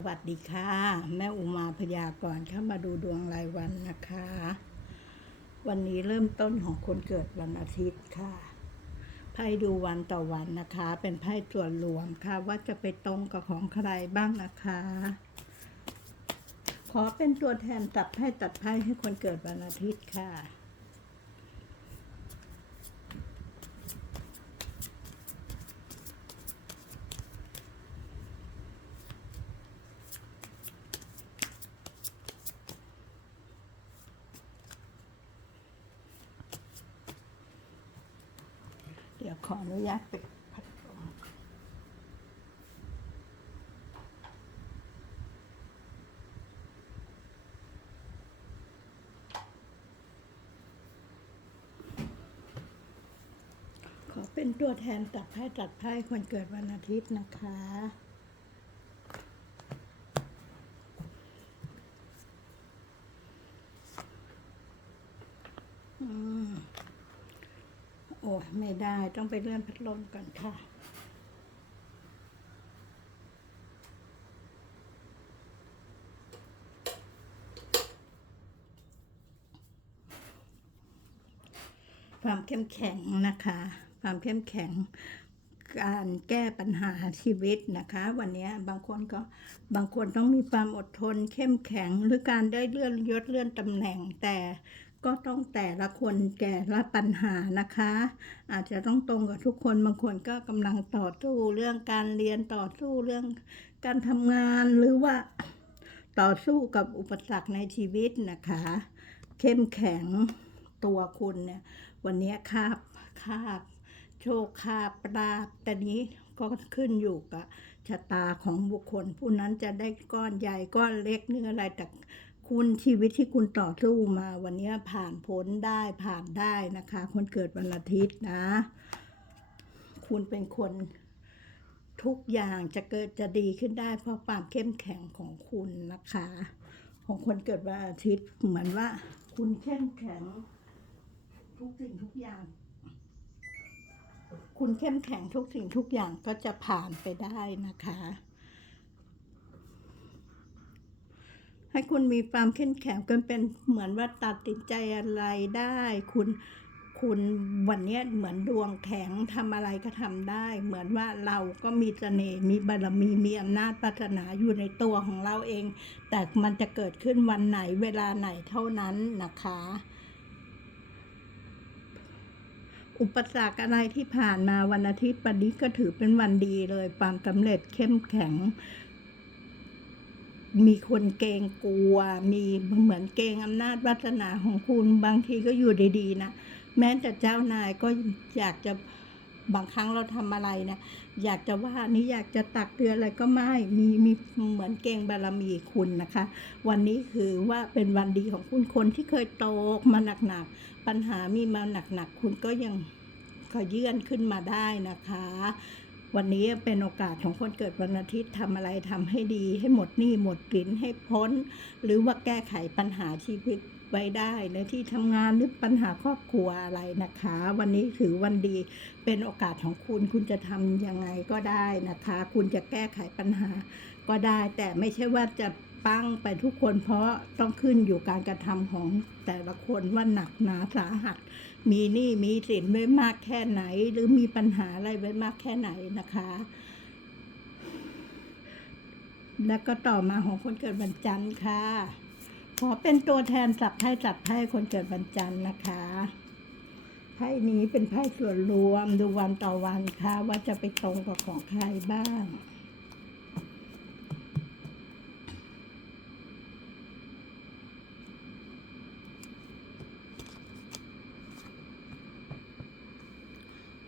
สวัสดีค่ะ แม่อุมาพยากรณ์เข้ามาดูดวงรายวันนะคะ วันนี้เริ่มต้นของคนเกิดวันอาทิตย์ค่ะไพ่ดูวันต่อวันนะคะ เป็นไพ่ส่วนรวมค่ะ ว่าจะไปตรงกับของใครบ้างนะคะ ขอเป็นตัวแทนตัดไพ่ตัดไพ่ให้คนเกิดวันอาทิตย์ค่ะ เดี๋ยวขออนุญาตปิดพัดลมขอเป็นตัวแทนตัดไพ่ตัดไพ่คนเกิดวันอาทิตย์นะคะ อืม โอ้ยไม่ได้ ต้องไปเลื่อนพัดลมก่อนค่ะ ความเข้มแข็งนะคะ ความเข้มแข็งการแก้ปัญหาชีวิตนะคะ วันนี้บางคนก็บางคนต้องมีความอดทนเข้มแข็งหรือการได้เลื่อนยศเลื่อนตำแหน่งแต่ ก็ต้องแต่ละคนแก่ละปัญหานะคะ อาจจะต้องตรงกับทุกคนบางคนก็กำลังต่อสู้เรื่องการเรียนต่อสู้เรื่องการทำงานหรือว่าต่อสู้กับอุปสรรคในชีวิตนะคะ เข้มแข็งตัวคุณเนี่ยวันนี้คาบคาบโชคคาบปราบแต่นี้ก็ขึ้นอยู่กับชะตาของบุคคล ผู้นั้นจะได้ก้อนใหญ่ก้อนเล็กเนื้ออะไรแต่ คุณชีวิตที่คุณต่อสู้มาวันนี้ผ่านพ้นได้ผ่านได้นะคะ คนเกิดวันอาทิตย์นะ คุณเป็นคนทุกอย่างจะเกิดจะดีขึ้นได้ เพราะความเข้มแข็งของคุณนะคะ ของคนเกิดวันอาทิตย์เหมือนว่า คุณเข้มแข็ง ทุกสิ่งทุกอย่าง คุณเข้มแข็งทุกสิ่งทุกอย่างก็จะผ่านไปได้นะคะ ให้คุณมีความเข้มแข็งกันเป็นเหมือนว่าตัดสินใจอะไรได้ คุณคุณวันนี้เหมือนดวงแข็งทำอะไรก็ทำได้ เหมือนว่าเราก็มีเสน่ห์มีบารมีมีอำนาจปรารถนาอยู่ในตัวของเราเอง แต่มันจะเกิดขึ้นวันไหนเวลาไหนเท่านั้นนะคะ อุปสรรคอะไรที่ผ่านมาวันอาทิตย์วันนี้ก็ถือเป็นวันดีเลยความสำเร็จเข้มแข็ง มีคนเกรงกลัว มีเหมือนเกรงอำนาจวาสนาของคุณบางทีก็อยู่ดีๆนะแม้แต่เจ้านายก็อยากจะบางครั้งเราทำอะไรนะอยากจะว่านี่อยากจะตักเตือนอะไรก็ไม่มีมีเหมือนเกรงบารมีคุณนะคะ วันนี้คือว่าเป็นวันดีของคุณคนที่เคยตกมาหนักๆปัญหามีมาหนักๆคุณก็ยังขยื่นขึ้นมาได้นะคะ วันนี้เป็นโอกาสของคนเกิดวันอาทิตย์ทำอะไรทำให้ดี ให้หมดหนี้หมดสินให้พ้น หรือว่าแก้ไขปัญหาชีวิตไว้ได้ในที่ทำงานหรือปัญหาครอบครัวอะไรนะคะ วันนี้ถือวันดีเป็นโอกาสของคุณ คุณจะทำยังไงก็ได้นะคะ คุณจะแก้ไขปัญหาก็ได้ แต่ไม่ใช่ว่าจะปั้งไปทุกคนเพราะต้องขึ้นอยู่การกระทำของแต่ละคนว่าหนักหนาสาหัส มีหนี้มีสินไว้มากแค่ไหน หรือมีปัญหาอะไรไว้มากแค่ไหนนะคะ แล้วก็ต่อมาของคนเกิดวันจันทร์ค่ะ ขอเป็นตัวแทนสับไพ่จัดไพ่คนเกิดวันจันทร์นะคะไพ่นี้เป็นไพ่ส่วนรวมดูวันต่อวันค่ะ ว่าจะไปตรงกับของใครบ้าง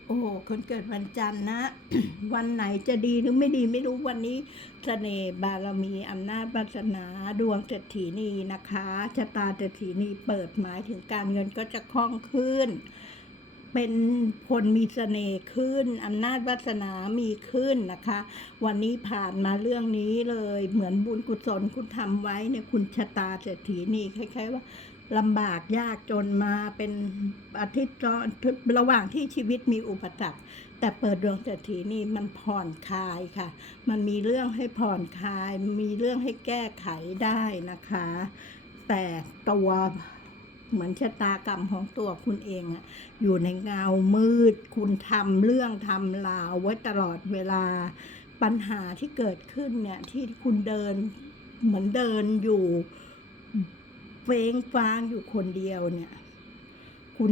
โอ้คนเกิดวันจันทร์นะ วันไหนจะดีหรือไม่ดีไม่รู้วันนี้เสน่ห์บารมีอำนาจวาสนาดวงเศรษฐีนีนะคะชะตาเศรษฐีนีเปิดหมายถึงการเงินก็จะคล่องขึ้น เป็นคนมีเสน่ห์ขึ้นอำนาจวาสนามีขึ้นนะคะ วันนี้ผ่านมาเรื่องนี้เลย เหมือนบุญกุศลคุณทำไว้เนี่ยคุณชะตาเศรษฐีนีคล้ายๆว่า ลำบากยากจนมาเป็นอาทิตย์ระหว่างที่ชีวิตมีอุปสรรคแต่เปิดดวงเศรษฐีนี่มันผ่อนคลายค่ะ มันมีเรื่องให้ผ่อนคลาย มีเรื่องให้แก้ไขได้นะคะ แต่ตัวเหมือนชะตากรรมของตัวคุณเองอะอยู่ในเงามืด คุณทำเรื่องทำราวไว้ตลอดเวลาปัญหาที่เกิดขึ้นเนี่ยที่คุณเดินเหมือนเดินอยู่ เฟ้งฟางอยู่คนเดียวเนี่ย คุณ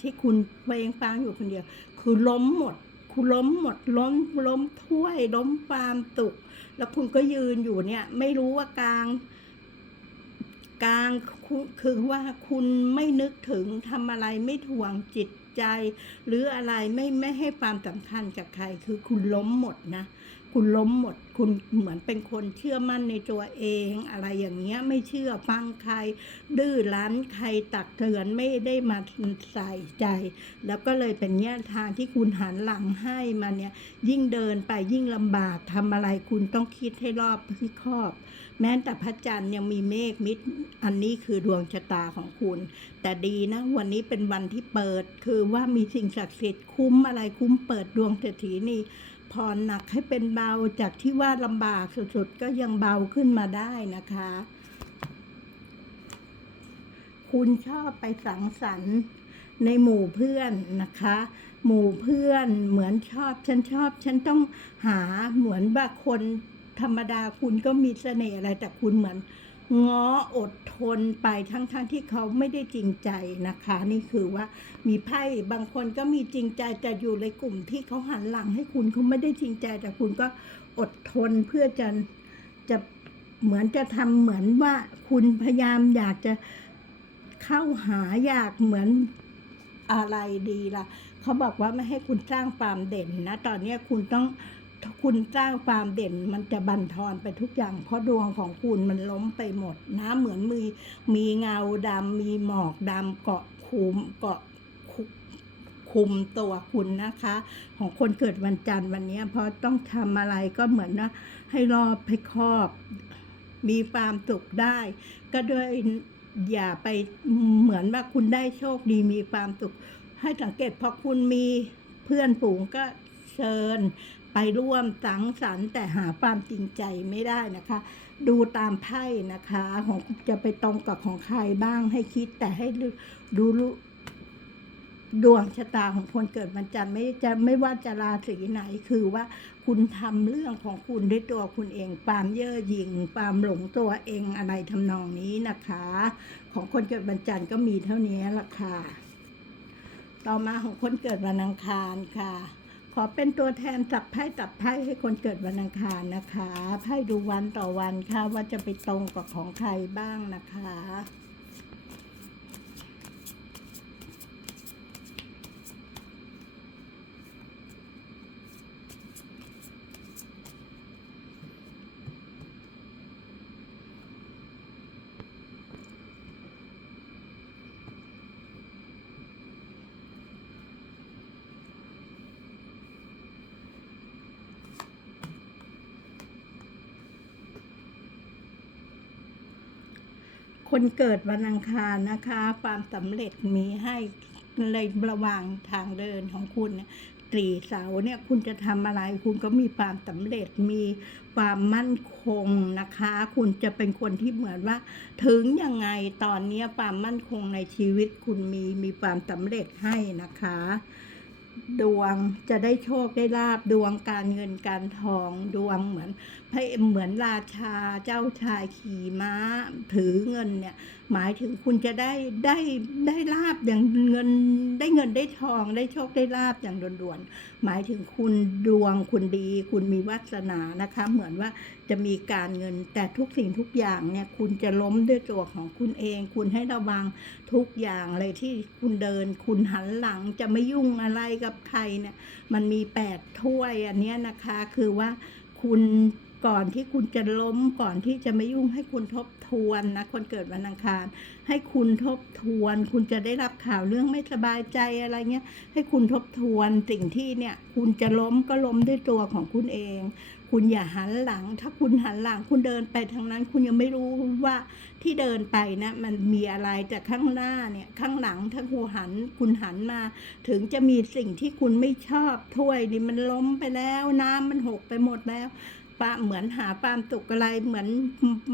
ที่คุณเฟ้งฟางอยู่คนเดียว คือล้มหมด คุณล้มหมด ล้มล้มถ้วย ล้มฟามตุกแล้วคุณก็ยืนอยู่เนี่ย ไม่รู้ว่ากลางกลางคือว่าคุณไม่นึกถึงทำอะไรไม่ถ่วงจิตใจ หรืออะไรไม่ไม่ให้ความสำคัญกับใคร คือคุณล้มหมดนะ คุณล้มหมด คุณเหมือนเป็นคนเชื่อมั่นในตัวเองอะไรอย่างเงี้ยไม่เชื่อฟังใคร ดื้อรั้นใครตักเตือนไม่ได้มาใส่ใจ แล้วก็เลยเป็นเนี่ยทางที่คุณหันหลังให้มาเนี่ยยิ่งเดินไปยิ่งลำบากทำอะไรคุณต้องคิดให้รอบที่คอบ แม้แต่พระจันทร์ยังมีเมฆมิดอันนี้คือดวงชะตาของคุณ แต่ดีนะวันนี้เป็นวันที่เปิดคือว่ามีสิ่งศักดิ์สิทธิ์คุ้มอะไรคุ้มเปิดดวงเศรษฐีนี่ ผ่อนหนักให้เป็นเบาจากที่ว่าลำบากสุดๆ ก็ยังเบาขึ้นมาได้นะคะ คุณชอบไปสังสรรค์ในหมู่เพื่อนนะคะ หมู่เพื่อนเหมือนชอบ ฉันชอบ ฉันต้องหาเหมือนว่าคนธรรมดาคุณก็มีเสน่ห์อะไรแต่คุณเหมือน ง้ออดทนไปทั้งๆทที่เขาไม่ได้จริงใจนะคะ นี่คือว่ามีไพ่บางคนก็มีจริงใจแต่อยู่ในกลุ่มที่เขาหันหลังให้คุณเขาไม่ได้จริงใจ แต่คุณก็อดทนเพื่อจะจะเหมือนจะทำเหมือนว่าคุณพยายามอยากจะเข้าหาอยากเหมือนอะไรดีล่ะ เขาบอกว่าไม่ให้คุณสร้างความเด่นนะ ตอนนี้คุณต้อง คุณสร้างความเด่นมันจะบั่นทอนไปทุกอย่าง เพราะดวงของคุณมันล้มไปหมดนะเหมือนมีมีเงาดำมีหมอกดำเกาะคุมเกาะคุมตัวคุณนะคะ ของคนเกิดวันจันทร์วันนี้เพราะต้องทำอะไรก็เหมือนนะให้รอบให้ครอบ มีความสุขได้ ก็ด้วยอย่าไปเหมือนว่าคุณได้โชคดีมีความสุข ให้สังเกตพอคุณมีเพื่อนฝูงก็เชิญ ไปร่วมสังสรรค์แต่หาความจริงใจไม่ได้นะคะ ดูตามไพ่นะคะของจะไปตรงกับของใครบ้างให้คิดแต่ให้ดูดูรู้ดวงชะตาของคนเกิดวันจันทร์ไม่จะไม่ว่าจะราศีไหนคือว่าคุณทำเรื่องของคุณด้วยตัวคุณเองความเย่อหยิ่งความหลงตัวเองอะไรทำนองนี้นะคะ ของคนเกิดวันจันทร์ก็มีเท่านี้ละค่ะ ต่อมาของคนเกิดวันอังคารค่ะ ขอเป็นตัวแทนจับไพ่จับไพ่ให้คนเกิดวันอังคารนะคะไพ่ดูวันต่อวันค่ะว่าจะไปตรงกับของใครบ้างนะคะ คนเกิดวันอังคารนะคะ ความสำเร็จมีให้ในระหว่างทางเดินของคุณเนี่ยตรีเสาเนี่ยคุณจะทำอะไร คุณก็มีความสำเร็จมีความมั่นคงนะคะ คุณจะเป็นคนที่เหมือนว่า ถึงยังไงตอนนี้ความมั่นคงในชีวิตคุณมีมีความสำเร็จให้นะคะ ดวงจะได้โชคได้ลาบดวงการเงินการทองดวงเหมือนพระเหมือนราชาเจ้าชายขี่ม้า ถือเงินเนี่ย หมายถึงคุณจะได้ได้ได้ลาบอย่างเงินได้เงินได้ทองได้โชคได้ลาบอย่างด่วนๆ หมายถึงคุณดวงคุณดี คุณมีวาสนานะคะ เหมือนว่าจะมีการเงินแต่ทุกสิ่งทุกอย่างเนี่ยคุณจะล้มด้วยตัวของคุณเอง คุณให้ระวังทุกอย่างเลยที่คุณเดิน คุณหันหลังจะไม่ยุ่งอะไรกับใครเนี่ยมันมีแปดถ้วยอันนี้นะคะคือว่าคุณ ก่อนที่คุณจะล้มก่อนที่จะไม่ยุ่งให้คุณทบทวนนะคนเกิดวันอังคาร ให้คุณทบทวน คุณจะได้รับข่าวเรื่องไม่สบายใจอะไรเงี้ย ให้คุณทบทวนสิ่งที่เนี่ย คุณจะล้มก็ล้มด้วยตัวของคุณเอง คุณอย่าหันหลัง ถ้าคุณหันหลัง คุณเดินไปทางนั้น คุณยังไม่รู้ว่าที่เดินไปนะมันมีอะไรแต่ข้างหน้าเนี่ยข้างหลังถ้าคุณหันคุณหันมา ถึงจะมีสิ่งที่คุณไม่ชอบถ้วยนี่มันล้มไปแล้ว น้ำมันหกไปหมดแล้ว ปาเหมือนหาความสุขอะไรเหมือน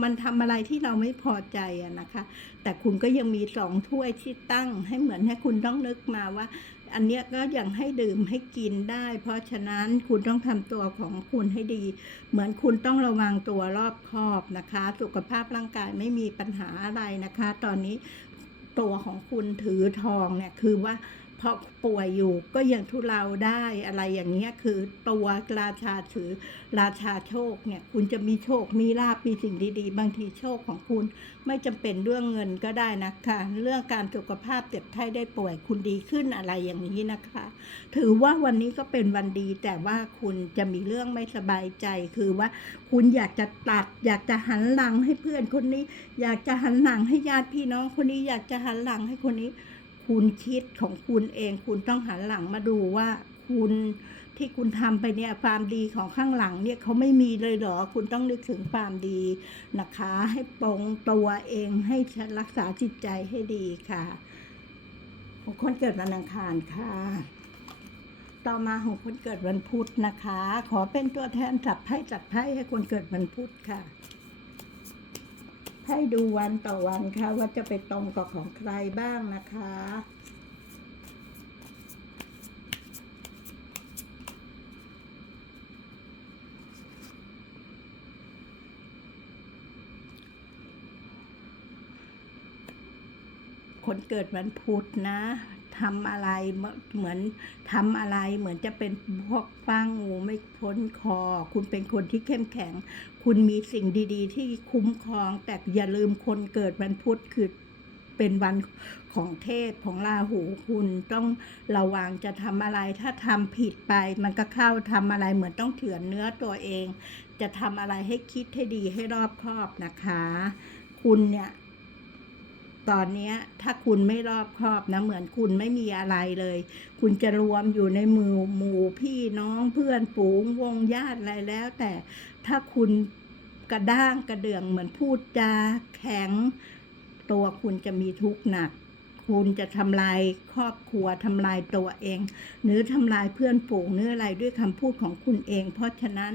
มันทำอะไรที่เราไม่พอใจอะนะคะ แต่คุณก็ยังมีสองถ้วยที่ตั้ง ให้เหมือนให้คุณต้องนึกมาว่า อันเนี้ยก็ยังให้ดื่มให้กินได้ เพราะฉะนั้นคุณต้องทำตัวของคุณให้ดี เหมือนคุณต้องระวังตัวรอบคอบนะคะ สุขภาพร่างกายไม่มีปัญหาอะไรนะคะ ตอนนี้ตัวของคุณถือทองเนี่ยคือว่า พราะป่วยอยู่ก็ยังทุเลาได้อะไรอย่างเงี้ยคือตัวราชาถือราชาโชคเนี่ยคุณจะมีโชคมีลาบมีสิ่งดีๆ บางทีโชคของคุณไม่จำเป็นเรื่องเงินก็ได้นะคะเรื่องการสุขภาพเจ็บไข้ได้ป่วยคุณดีขึ้นอะไรอย่างนี้นะคะ ถือว่าวันนี้ก็เป็นวันดีแต่ว่าคุณจะมีเรื่องไม่สบายใจคือว่าคุณอยากจะตัด อยากจะหันหลังให้เพื่อนคนนี้ อยากจะหันหลังให้ญาติพี่น้องคนนี้ อยากจะหันหลังให้คนนี้ คุณคิดของคุณเอง คุณต้องหันหลังมาดูว่า คุณที่คุณทำไปเนี่ยความดีของข้างหลังเนี่ยเขาไม่มีเลยเหรอ คุณต้องนึกถึงความดีนะคะ ให้ปรงตัวเองให้รักษาจิตใจให้ดีค่ะของคนเกิดวันอังคารค่ะ ต่อมาของคนเกิดวันพุธนะคะ ขอเป็นตัวแทนจับไพ่จัดไพ่ให้คนเกิดวันพุธค่ะ ให้ดูวันต่อวันค่ะว่าจะไปตรงกับของใครบ้างนะคะคนเกิดวันพุธนะ ทำอะไรเหมือนทำอะไรเหมือนจะเป็นพวกฟ้างงูไม่พ้นคอ คุณเป็นคนที่เข้มแข็ง คุณมีสิ่งดี ๆ ที่คุ้มครอง แต่อย่าลืมคนเกิดวันพุธคือเป็นวันของเทพของราหูคุณต้องระวังจะทำอะไร ถ้าทำผิดไป มันก็เข้าทำอะไรเหมือนต้องเถื่อนเนื้อตัวเอง จะทำอะไรให้คิดให้ดีให้รอบคอบนะคะ คุณเนี่ย ตอนนี้ถ้าคุณไม่รอบครอบนะ เหมือนคุณไม่มีอะไรเลย คุณจะรวมอยู่ในมู่หมู่พี่น้องเพื่อนฝูงวงญาติอะไรแล้ว แต่ถ้าคุณกระด้างกระเดื่องเหมือนพูดจาแข็ง ตัวคุณจะมีทุกข์หนัก คุณจะทำลายครอบครัวทำลายตัวเอง หรือทำลายเพื่อนฝูงหรืออะไรด้วยคำพูดของคุณเอง เพราะฉะนั้น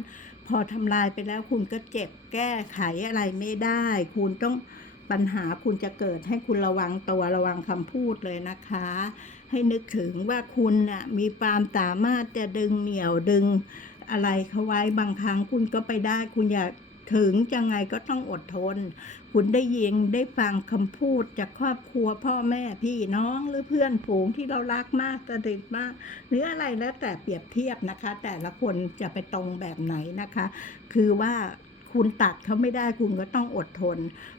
พอทำลายไปแล้วคุณก็เจ็บแก้ไขอะไรไม่ได้ คุณต้อง ปัญหาคุณจะเกิดให้คุณระวังตัวระวังคำพูดเลยนะคะ ให้นึกถึงว่าคุณน่ะมีความสามารถจะดึงเหนี่ยวดึงอะไรเขาไว้บางครั้งคุณก็ไปได้ คุณอยากถึงจะไงก็ต้องอดทน คุณได้ยินได้ฟังคำพูดจากครอบครัวพ่อแม่พี่น้องหรือเพื่อนฝูงที่เรารักมากสนิทมากหรืออะไรแล้วแต่เปรียบเทียบนะคะ แต่ละคนจะไปตรงแบบไหนนะคะ คือว่า คุณตัดเขาไม่ได้คุณก็ต้องอดทน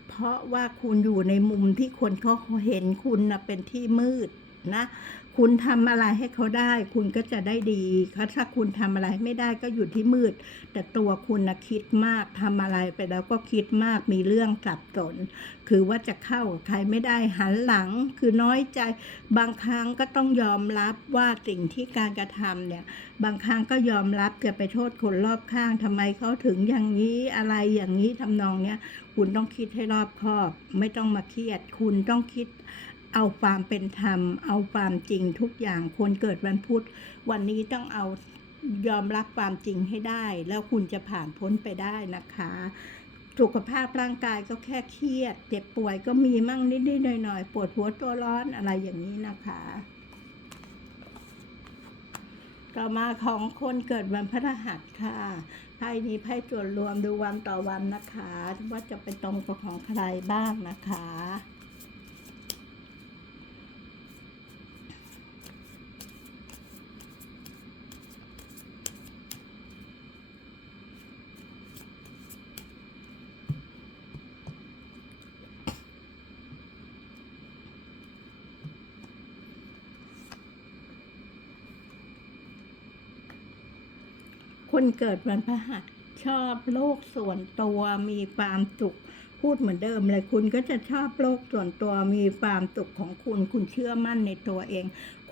เพราะว่าคุณอยู่ในมุมที่คนเขาเห็นคุณนะเป็นที่มืด นะ คุณทำอะไรให้เขาได้ คุณก็จะได้ดีถ้าคุณทำอะไรไม่ได้ก็อยู่ที่มืด แต่ตัวคุณนะคิดมากทำอะไรไปแล้วก็คิดมากมีเรื่องสับสน คือว่าจะเข้ากับใครไม่ได้หันหลัง คือน้อยใจบางครั้งก็ต้องยอมรับว่าสิ่งที่การกระทำเนี่ย บางครั้งก็ยอมรับจะไปโทษคนรอบข้างทำไมเขาถึงอย่างนี้อะไรอย่างนี้ทำนองเนี้ยคุณต้องคิดให้รอบคอบ ไม่ต้องมาเครียด คุณต้องคิด เอาความเป็นธรรม เอาความจริงทุกอย่างคนเกิดวันพุธ วันนี้ต้องเอายอมรับความจริงให้ได้ แล้วคุณจะผ่านพ้นไปได้นะคะ สุขภาพร่างกายก็แค่เครียด เจ็บป่วยก็มีมั่งนิดๆหน่อยๆปวดหัวตัวร้อนอะไรอย่างนี้นะคะ ต่อมาของคนเกิดวันพฤหัสค่ะไพ่นี้ไพ่ส่วนรวมดูวันต่อวันนะคะ ว่าจะไปตรงกับของใครบ้างนะคะ คนเกิดวันพฤหัสชอบโลกส่วนตัวมีความสุขพูดเหมือนเดิมเลยคุณก็จะชอบโลกส่วนตัวมีความสุขของคุณ คุณเชื่อมั่นในตัวเอง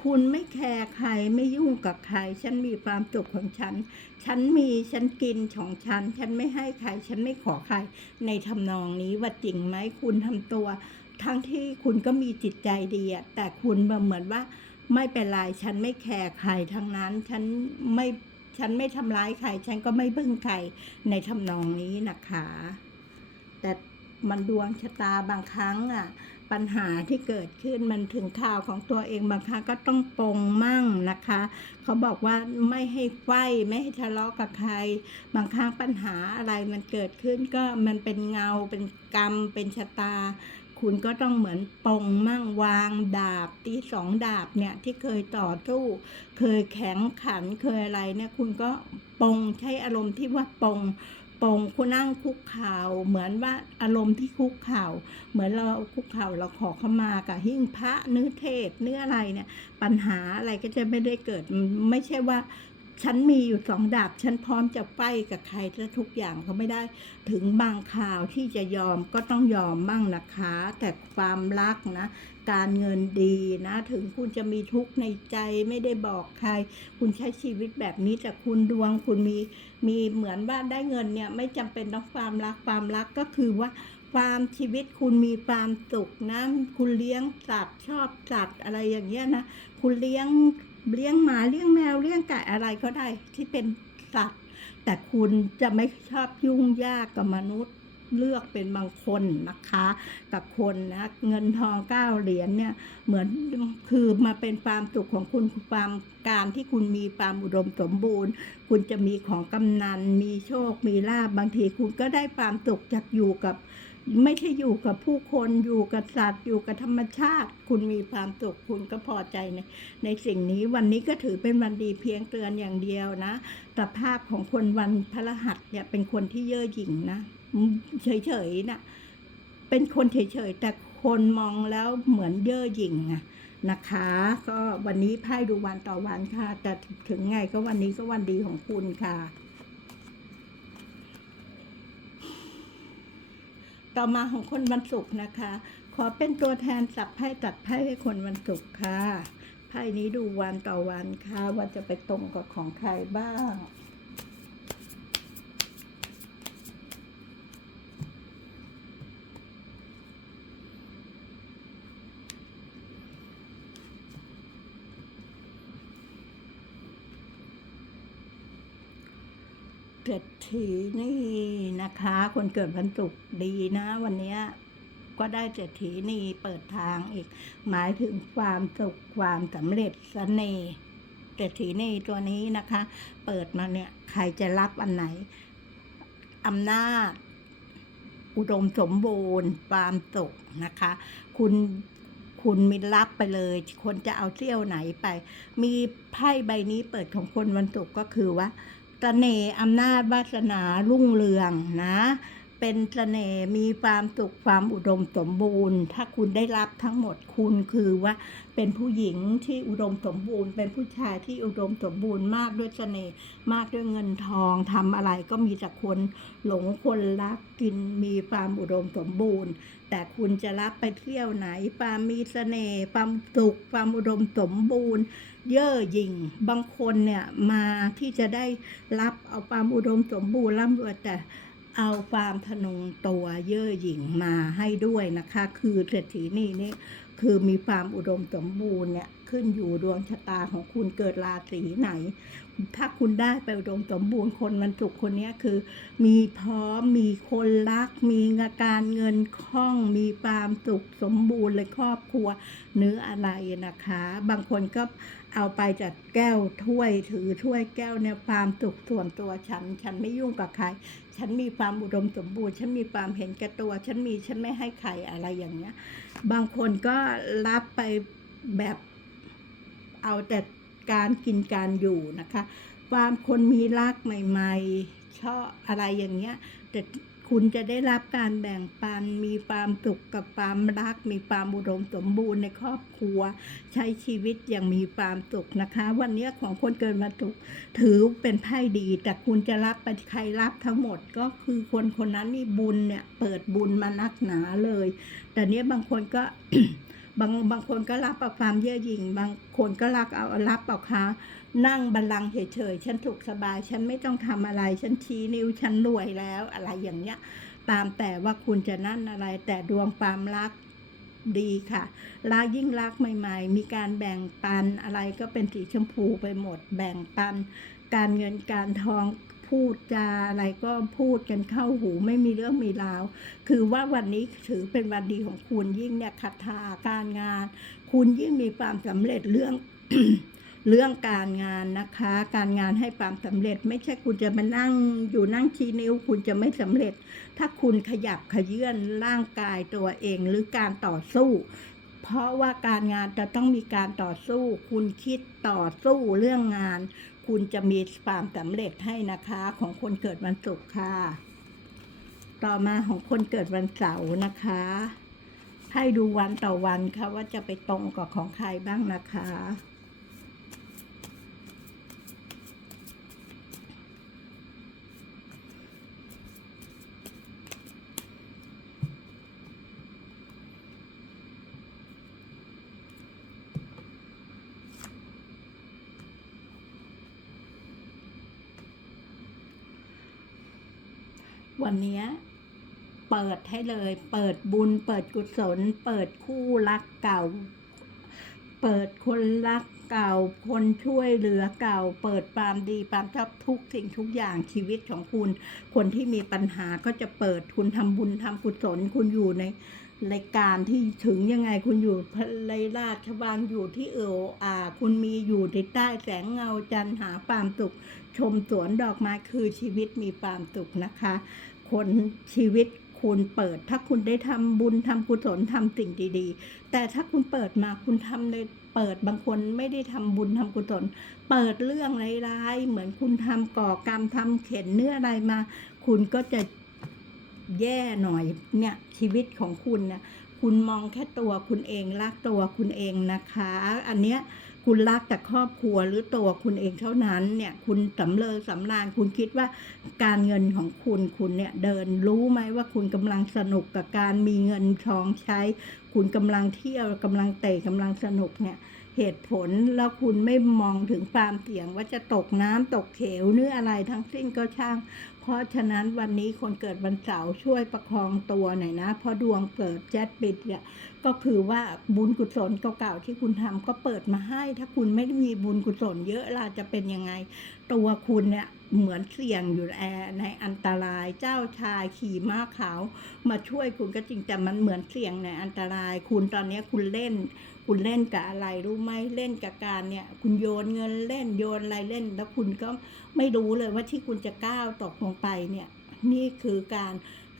คุณไม่แคร์ใครไม่ยุ่งกับใคร ฉันมีความสุขของฉัน ฉันมีฉันกินของฉัน ฉันไม่ให้ใคร ฉันไม่ขอใคร ในทำนองนี้ว่าจริงไหมคุณทำตัว ทั้งที่คุณก็มีจิตใจดีแต่คุณแบบเหมือนว่าไม่เป็นไรฉันไม่แคร์ใครทั้งนั้น ฉันไม่ ฉันไม่ทำร้ายใคร ฉันก็ไม่เบิ่งใครในทำนองนี้นะคะ แต่มันดวงชะตาบางครั้งอะ ปัญหาที่เกิดขึ้นมันถึงข่าวของตัวเองบางครั้งก็ต้องปรงมั่งนะคะ เขาบอกว่าไม่ให้ไฟไม่ให้ทะเลาะกับใคร บางครั้งปัญหาอะไรมันเกิดขึ้นก็มันเป็นเงาเป็นกรรมเป็นชะตา คุณก็ต้องเหมือนปรงมั่งวางดาบตีสองดาบเนี่ยที่เคยต่อสู้ เคยแข็งขันเคยอะไรเนี่ยคุณก็ปรงใช้อารมณ์ที่ว่าปรงปรงคุณนั่งคุกเข่าเหมือนว่าอารมณ์ที่คุกเข่าเหมือนเราคุกเข่าเราขอเข้ามากับหิ้งพระเนื้อเทศเนื้ออะไรเนี่ยปัญหาอะไรก็จะไม่ได้เกิดไม่ใช่ว่า ฉันมีอยู่สองดาบ ฉันพร้อมจะไฟกับใครทุกอย่างเขาไม่ได้ ถึงบางข่าวที่จะยอมก็ต้องยอมบ้างนะคะ แต่ความรักนะ การเงินดีนะ ถึงคุณจะมีทุกข์ในใจไม่ได้บอกใคร คุณใช้ชีวิตแบบนี้แต่คุณดวงคุณมีมีเหมือนว่าได้เงินเนี่ยไม่จำเป็นต้องความรักความรักก็คือว่าความชีวิตคุณมีความสุขนะ คุณเลี้ยงสัตว์ชอบสัตว์อะไรอย่างเงี้ยนะ คุณเลี้ยง เลี้ยงหมาเลี้ยงแมวเลี้ยงไก่อะไรก็ได้ที่เป็นสัตว์ แต่คุณจะไม่ชอบยุ่งยากกับมนุษย์เลือกเป็นบางคนนะคะ กับคนนะเงินทองเก้าเหรียญเนี่ยเหมือนคือมาเป็นความสุขของคุณความการที่คุณมีความอุดมสมบูรณ์ คุณจะมีของกำนันมีโชคมีลาบบางทีคุณก็ได้ความสุขจากอยู่กับ ไม่ใช่อยู่กับผู้คนอยู่กับสัตว์อยู่กับธรรมชาติ คุณมีความสุขคุณก็พอใจในในสิ่งนี้วันนี้ก็ถือเป็นวันดีเพียงเตือนอย่างเดียวนะสภาพของคนวันพระรหัสเนี่ยเป็นคนที่เย่อหยิ่งนะเฉยๆนะเป็นคนเฉยๆแต่คนมองแล้วเหมือนเย่อหยิ่งอะนะคะ ก็วันนี้ไพ่ดูวันต่อวันค่ะ แต่ถึงไงก็วันนี้ก็วันดีของคุณค่ะ ต่อมาของคนวันศุกร์นะคะ ขอเป็นตัวแทนสับไพ่ตัดไพ่ให้คนวันศุกร์ค่ะ ไพ่นี้ดูวันต่อวันค่ะว่าจะไปตรงกับของใครบ้าง เศรษฐีนี่นะคะ คนเกิดวันศุกร์ดีนะ วันนี้ก็ได้เศรษฐีนี่เปิดทางอีก หมายถึงความสุขความสำเร็จเสน่ห์เศรษฐีนี่ตัวนี้นะคะ เปิดมาเนี่ย ใครจะรับอันไหนอำนาจ อุดมสมบูรณ์ ความสุขนะคะ คุณคุณมีรับไปเลย คนจะเอาเที่ยวไหนไป มีไพ่ใบนี้เปิดของคนวันศุกร์ก็คือว่า สน่ห์อำนาจวาสนารุ่งเรืองนะ เป็นเสน่ห์มีความสุขความอุดมสมบูรณ์ ถ้าคุณได้รับทั้งหมดคุณคือว่า เป็นผู้หญิงที่อุดมสมบูรณ์ เป็นผู้ชายที่อุดมสมบูรณ์มากด้วยเสน่ห์มากด้วยเงินทองทำอะไรก็มีแต่คนหลงคนรักกินมีความอุดมสมบูรณ์ แต่คุณจะรับไปเที่ยวไหนความมีเสน่ห์ความสุขความอุดมสมบูรณ์ เย่อหยิ่งบางคนเนี่ยมาที่จะได้รับเอาความอุดมสมบูรณ์ร่ำรวยแต่ เอาความทะนงตัวเย่อหยิ่งมาให้ด้วยนะคะ คือเศรษฐีนี่นี่คือมีความอุดมสมบูรณ์เนี่ยขึ้นอยู่ดวงชะตาของคุณเกิดราศีไหน ถ้าคุณได้ไปอุดมสมบูรณ์คนมันสุขคนเนี้ยคือ มีพร้อมมีคนรัก มีการเงินคล่อง มีความสุขสมบูรณ์เลยครอบครัวเนื้ออะไรนะคะ บางคนก็ เอาไปจากแก้วถ้วยถือถ้วยแก้วเนี่ยความสุขส่วนตัวฉัน ฉันไม่ยุ่งกับใคร ฉันมีความอุดมสมบูรณ์ ฉันมีความเห็นแก่ตัว ฉันมีฉันไม่ให้ใครอะไรอย่างเงี้ย บางคนก็รับไปแบบเอาแต่การกินการอยู่นะคะ ความคนมีรักใหม่ ๆ ชอบอะไรอย่างเงี้ยแต่ คุณจะได้รับการแบ่งปัน มีความสุขกับความรัก มีความอุดมสมบูรณ์ในครอบครัว ใช้ชีวิตอย่างมีความสุขนะคะ วันนี้ของคนเกิดวันศุกร์ถือเป็นไพ่ดี แต่คุณจะรับไปใครรับทั้งหมดก็คือคนคนนั้นนี่บุญเนี่ยเปิดบุญมานักหนาเลย แต่เนี้ยบางคนก็ บางบางคนก็รับเอาความเย่อหยิ่ง บางคนก็รักเอารับเอาค่ะนั่งบัลลังก์เฉยๆ ฉันถูกสบาย ฉันไม่ต้องทำอะไร ฉันชี้นิ้ว ฉันรวยแล้ว อะไรอย่างเงี้ย ตามแต่ว่าคุณจะนั่นอะไร แต่ดวงความรักดีค่ะรักยิ่งรักใหม่ ๆ มีการแบ่งปันอะไรก็เป็นสีชมพูไปหมด แบ่งปัน การเงินการทอง พูดจาอะไรก็พูดกันเข้าหูไม่มีเรื่องมีราว คือว่าวันนี้ถือเป็นวันดีของคุณยิ่งเนี่ยคาถาการงาน คุณยิ่งมีความสำเร็จเรื่องเรื่องการงานนะคะ การงานให้ความสำเร็จ ไม่ใช่คุณจะมานั่งอยู่นั่งชี้นิ้ว คุณจะไม่สำเร็จ ถ้าคุณขยับขยื่นร่างกายตัวเองหรือการต่อสู้ เพราะว่าการงานจะต้องมีการต่อสู้ คุณคิดต่อสู้เรื่องงาน คุณจะมีความสำเร็จให้นะคะ ของคนเกิดวันศุกร์ค่ะ ต่อมาของคนเกิดวันเสาร์นะคะ ให้ดูวันต่อวันค่ะว่าจะไปตรงกับของใครบ้างนะคะ วั นเนี้เปิดให้เลย เปิดบุญ เปิดกุศล เปิดคู่รักเก่า เปิดคนรักเก่า คนช่วยเหลือเก่า เปิดความดีความชอบทุกสิ่งทุกอย่างชีวิตของคุณ คนที่มีปัญหาก็จะเปิดคุณทำบุญทำกุศลคุณอยู่ในรายการที่ถึงยังไงคุณอยู่พลยราชวังอยู่ที่เอออาคุณมีอยู่ในใต้แสงเงาจันหาความสุข ชมสวนดอกไม้คือชีวิตมีความสุขนะคะ คนชีวิตคุณเปิด ถ้าคุณได้ทำบุญทำกุศลทำสิ่งดีๆ แต่ถ้าคุณเปิดมาคุณทำในเปิดบางคนไม่ได้ทำบุญทำกุศลเปิดเรื่องร้ายๆเหมือนคุณทำก่อกรรมทำเข็นเนื้ออะไรมา คุณก็จะแย่หน่อยเนี่ยชีวิตของคุณนี่ยคุณมองแค่ตัวคุณเองรักตัวคุณเองนะคะ อันเนี้ย คุณรักแต่ครอบครัวหรือตัวคุณเองเท่านั้นเนี่ยคุณสำเริงสำราญคุณคิดว่าการเงินของคุณคุณเนี่ยเดินรู้ไหมว่าคุณกำลังสนุกกับการมีเงินทองใช้ คุณกำลังเที่ยวกำลังเตะกำลังสนุกเนี่ยเหตุผลแล้วคุณไม่มองถึงความเสี่ยงว่าจะตกน้ำตกเขวหรืออะไรทั้งสิ้นก็ช่าง เพราะฉะนั้นวันนี้คนเกิดวันเสาร์ช่วยประคองตัวหน่อยนะเพราะดวงเกิดแจ๊ดปิดเนี่ย ก็คือว่าบุญกุศลเก่าๆที่คุณทำก็เปิดมาให้ ถ้าคุณไม่ได้มีบุญกุศลเยอะล่ะจะเป็นยังไง ตัวคุณเนี่ยเหมือนเสี่ยงอยู่แอในอันตรายเจ้าชายขี่ม้าขาว มาช่วยคุณก็จริงแต่มันเหมือนเสี่ยงในอันตราย คุณตอนนี้คุณเล่น คุณเล่นกับอะไรรู้ไหมเล่นกับการเนี่ย คุณโยนเงินเล่นโยนอะไรเล่น แล้วคุณก็ไม่รู้เลยว่าที่คุณจะก้าวตกลงไปเนี่ย นี่คือการ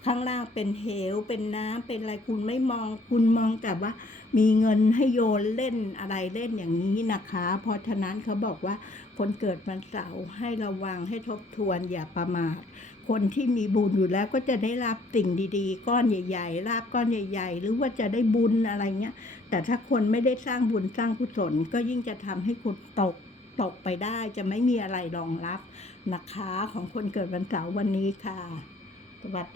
ข้างล่างเป็นเหว เป็นน้ำเป็นอะไรคุณไม่มองคุณมองแต่ว่า มีเงินให้โยนเล่นอะไรเล่นอย่างนี้นะคะ เพราะฉะนั้นเขาบอกว่าคนเกิดวันเสาร์ให้ระวังให้ทบทวนอย่าประมาทคนที่มีบุญอยู่แล้วก็จะได้รับสิ่งดีๆ ก้อนใหญ่ๆลาบก้อนใหญ่ ๆ หรือว่าจะได้บุญอะไรเงี้ย แต่ถ้าคนไม่ได้สร้างบุญสร้างกุศลก็ยิ่งจะทำให้คุณตกตกไปได้จะไม่มีอะไรรองรับนะคะ ของคนเกิดวันเสาร์วันนี้ค่ะ สวัสดี